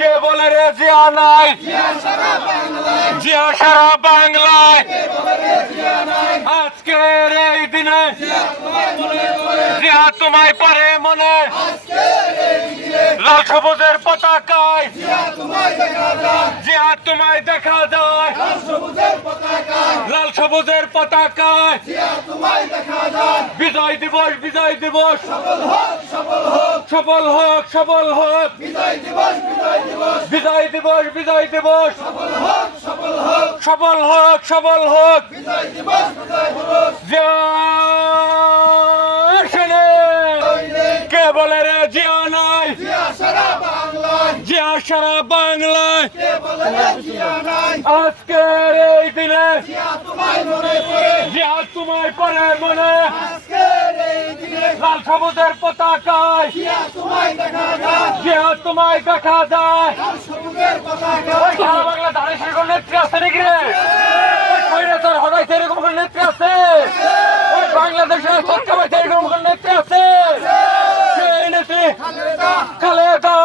কে বলে রে জিয়া নাই, জিয়া সারা বাংলায়। আজকের এই দিনে জিয়া তোমায় পরে মনে, লাল সবুজের পতাকায় জিয়া তোমায় দেখা যায়, লাল সবুজের পতাকায় বিজয় দিবস, বিজয় দিবস, সফল হোক, সফল হোক, বিজয় দিবস, বিজয় দিবস, সফল হোক, সফল হোক। কে বলে রে জিয়া নাই, জিয়া সারা বাংলায়। আজকের এই দিনে জিয়া তোমায় পরে মনে, লাল সবুজের পতাকায় জিয়া তোমায় দেখা যায়। সারা বাংলা ধারে সেরকম নেত্রী আছে নাকি রে? তোর হদাই সেরকম নেত্রী আছে? বাংলাদেশের সরকার সেরকম নেত্রী আছে? খালেদা